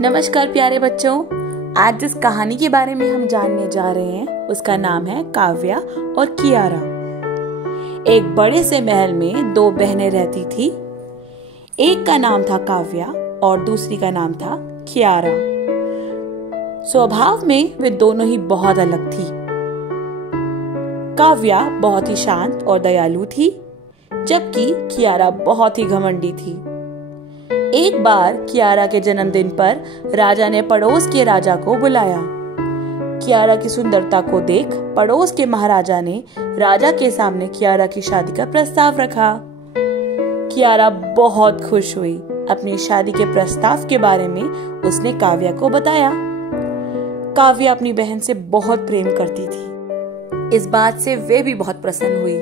नमस्कार प्यारे बच्चों। आज जिस कहानी के बारे में हम जानने जा रहे हैं उसका नाम है काव्या और कियारा। एक बड़े से महल में दो बहनें रहती थी। एक का नाम था काव्या और दूसरी का नाम था कियारा। स्वभाव में वे दोनों ही बहुत अलग थी। काव्या बहुत ही शांत और दयालु थी, जबकि कियारा बहुत ही घमंडी थी। एक बार कियारा के जन्मदिन पर राजा ने पड़ोस के राजा को बुलाया। कियारा की सुंदरता को देख पड़ोस के महाराजा ने राजा के सामने कियारा की शादी का प्रस्ताव रखा। कियारा बहुत खुश हुई। अपनी शादी के प्रस्ताव के बारे में उसने काव्या को बताया। काव्या अपनी बहन से बहुत प्रेम करती थी। इस बात से वे भी बहुत प्रसन्न हुई,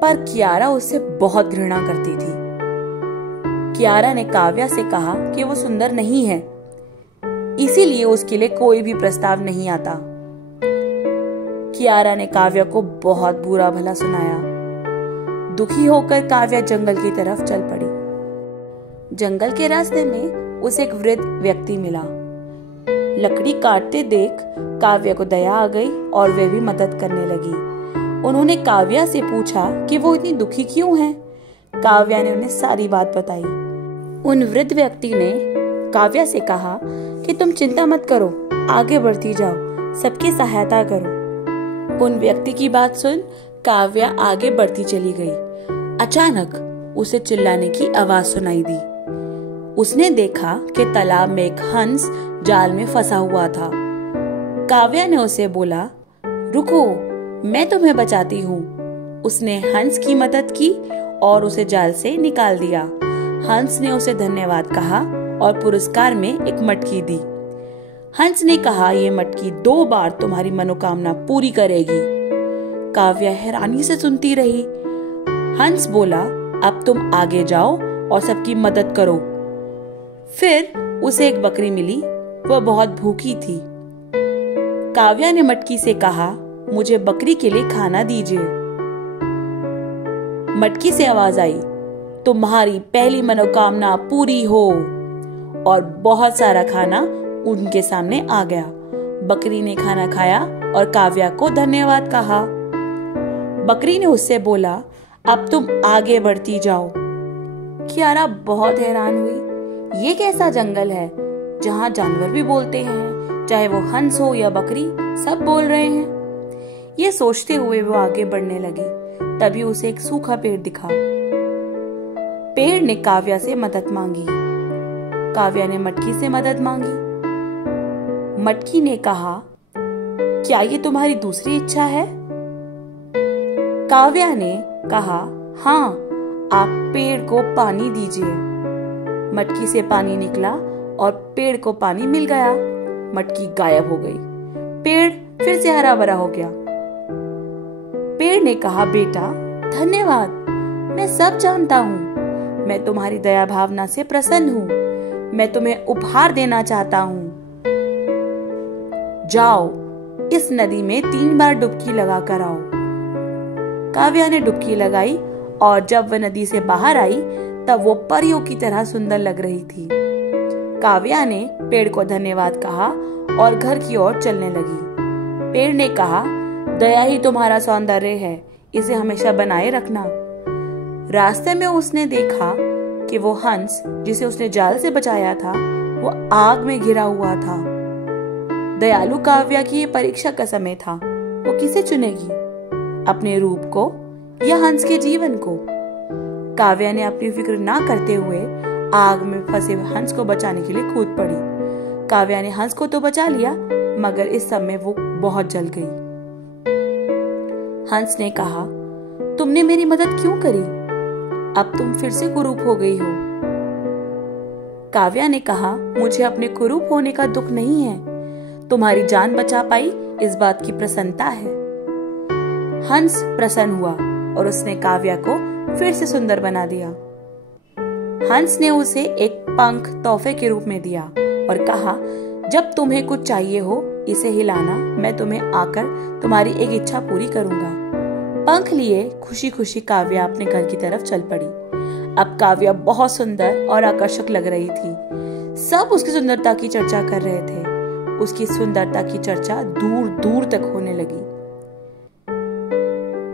पर कियारा उससे बहुत घृणा करती थी। कियारा ने काव्या से कहा कि वो सुंदर नहीं है, इसीलिए उसके लिए कोई भी प्रस्ताव नहीं आता। कियारा ने काव्या को बहुत बुरा भला सुनाया। दुखी होकर काव्या जंगल की तरफ चल पड़ी। जंगल के रास्ते में उसे एक वृद्ध व्यक्ति मिला। लकड़ी काटते देख काव्या को दया आ गई और वे भी मदद करने लगी। उन्होंने काव्या से पूछा कि वो इतनी दुखी क्यों है। काव्या ने उन्हें सारी बात बताई। उन वृद्ध व्यक्ति ने काव्या से कहा कि तुम चिंता मत करो, आगे बढ़ती जाओ, सबकी सहायता करो। उन व्यक्ति की बात सुन काव्या आगे बढ़ती चली गई। अचानक उसे चिल्लाने की आवाज सुनाई दी। उसने देखा कि तालाब में एक हंस जाल में फंसा हुआ था। काव्या ने उसे बोला, रुको, मैं तुम्हें बचाती हूँ। उसने हंस की मदद की और उसे जाल से निकाल दिया। हंस ने उसे धन्यवाद कहा और पुरस्कार में एक मटकी दी। हंस ने कहा, ये मटकी 2 बार तुम्हारी मनोकामना पूरी करेगी। काव्या हैरानी से सुनती रही। हंस बोला, अब तुम आगे जाओ और सबकी मदद करो। फिर उसे एक बकरी मिली। वह बहुत भूखी थी। काव्या ने मटकी से कहा, मुझे बकरी के लिए खाना दीजिए। मटकी से आवाज आई, तुम्हारी पहली मनोकामना पूरी हो। और बहुत सारा खाना उनके सामने आ गया। बकरी ने खाना खाया और काव्या को धन्यवाद कहा। बकरी ने उससे बोला, अब तुम आगे बढ़ती जाओ। कियारा बहुत हैरान हुई। ये कैसा जंगल है जहाँ जानवर भी बोलते हैं, चाहे वो हंस हो या बकरी, सब बोल रहे हैं। ये सोचते हुए वो आगे बढ़ने लगी। तभी उसे एक सूखा पेड़ दिखा। पेड़ ने काव्या से मदद मांगी। काव्या ने मटकी से मदद मांगी। मटकी ने कहा, क्या ये तुम्हारी दूसरी इच्छा है? काव्या ने कहा, हाँ, आप पेड़ को पानी दीजिए। मटकी से पानी निकला और पेड़ को पानी मिल गया। मटकी गायब हो गई। पेड़ फिर से हरा भरा हो गया। पेड़ ने कहा, बेटा धन्यवाद, मैं सब जानता हूँ। मैं तुम्हारी दया भावना से प्रसन्न हूँ। मैं तुम्हें उपहार देना चाहता हूँ। जाओ, इस नदी में 3 बार डुबकी लगा कर आओ। काव्या ने डुबकी लगाई और जब वह नदी से बाहर आई तब वो परियों की तरह सुंदर लग रही थी। काव्या ने पेड़ को धन्यवाद कहा और घर की ओर चलने लगी। पेड़ ने कहा, दया ही तुम्हारा सौंदर्य है, इसे हमेशा बनाए रखना। रास्ते में उसने देखा कि वो हंस जिसे उसने जाल से बचाया था वो आग में घिरा हुआ था। दयालु काव्या की ये परीक्षा का समय था। वो किसे चुनेगी, अपने रूप को या हंस के जीवन को? काव्या ने अपनी फिक्र ना करते हुए आग में फंसे हंस को बचाने के लिए कूद पड़ी। काव्या ने हंस को तो बचा लिया, मगर इस समय वो बहुत जल गई। हंस ने कहा, तुमने मेरी मदद क्यों करी? अब तुम फिर से कुरूप हो गई हो। काव्या ने कहा, मुझे अपने कुरूप होने का दुख नहीं है। तुम्हारी जान बचा पाई, इस बात की प्रसन्नता है। हंस प्रसन्न हुआ और उसने काव्या को फिर से सुंदर बना दिया। हंस ने उसे एक पंख तोहफे के रूप में दिया और कहा, जब तुम्हें कुछ चाहिए हो इसे हिलाना, मैं तुम्हें आकर तुम्हारी एक इच्छा पूरी करूंगा। पंख लिए खुशी खुशी काव्या अपने घर की तरफ चल पड़ी। अब काव्या बहुत सुंदर और आकर्षक लग रही थी। सब उसकी सुंदरता की चर्चा कर रहे थे। उसकी सुंदरता की चर्चा दूर दूर तक होने लगी।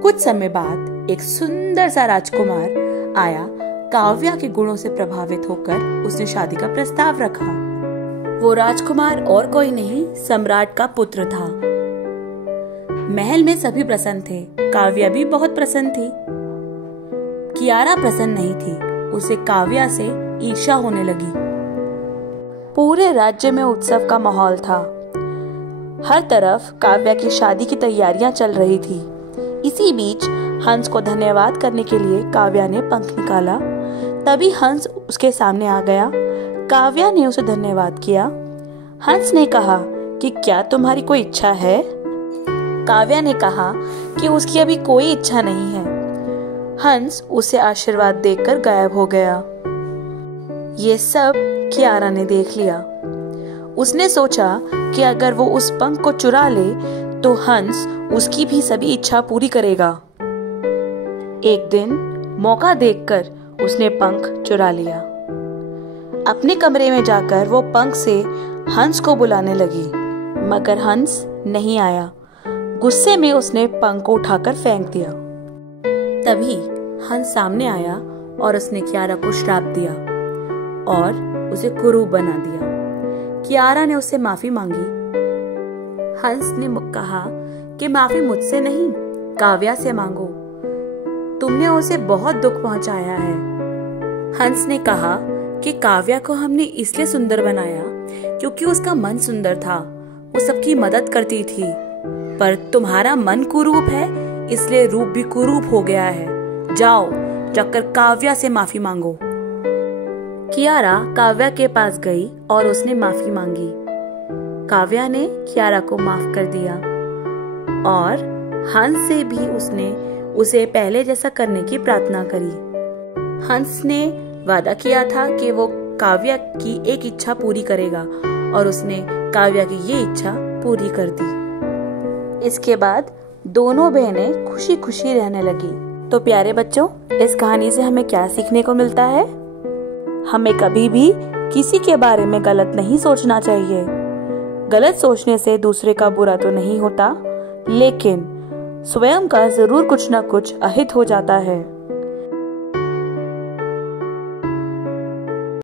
कुछ समय बाद एक सुंदर सा राजकुमार आया। काव्या के गुणों से प्रभावित होकर उसने शादी का प्रस्ताव रखा। वो राजकुमार और कोई नहीं, सम्राट का पुत्र था। महल में सभी प्रसन्न थे। काव्या भी बहुत प्रसन्न थी। कियारा प्रसन्न नहीं थी। उसे काव्या से ईर्ष्या होने लगी। पूरे राज्य में उत्सव का माहौल था। हर तरफ काव्या की शादी की तैयारियां चल रही थी। इसी बीच हंस को धन्यवाद करने के लिए काव्या ने पंख निकाला। तभी हंस उसके सामने आ गया। काव्या ने उसे धन्यवाद किया। हंस ने कहा कि क्या तुम्हारी कोई इच्छा है? काव्या ने कहा कि उसकी अभी कोई इच्छा नहीं है। हंस उसे आशीर्वाद देकर गायब हो गया। ये सब कियारा ने देख लिया। उसने सोचा कि अगर वो उस पंख को चुरा ले तो हंस उसकी भी सभी इच्छा पूरी करेगा। एक दिन मौका देखकर उसने पंख चुरा लिया। अपने कमरे में जाकर वो पंख से हंस को बुलाने लगी, मगर हंस नहीं आया। गुस्से में उसने पंख को उठाकर फेंक दिया। तभी हंस सामने आया और उसने कियारा को श्राप दिया और उसे कुरूप बना दिया। कियारा ने उससे माफी मांगी। हंस ने कहा कि माफी मुझसे नहीं, काव्या से मांगो। तुमने उसे बहुत दुख पहुंचाया है। हंस ने कहा कि काव्या को हमने इसलिए सुंदर बनाया क्योंकि उसका मन सुंदर था। वो सबकी मदद करती थी। पर तुम्हारा मन कुरूप है, इसलिए रूप भी कुरूप हो गया है। जाओ, जाकर काव्या से माफी मांगो। कियारा काव्या के पास गई और उसने माफी मांगी। काव्या ने कियारा को माफ कर दिया और हंस से भी उसने उसे पहले जैसा करने की प्रार्थना करी। हंस ने वादा किया था कि वो काव्या की एक इच्छा पूरी करेगा और उसने काव्या की ये इच्छा पूरी कर दी। इसके बाद दोनों बहनें खुशी खुशी रहने लगी। तो प्यारे बच्चों, इस कहानी से हमें क्या सीखने को मिलता है? हमें कभी भी किसी के बारे में गलत नहीं सोचना चाहिए। गलत सोचने से दूसरे का बुरा तो नहीं होता, लेकिन स्वयं का जरूर कुछ ना कुछ अहित हो जाता है।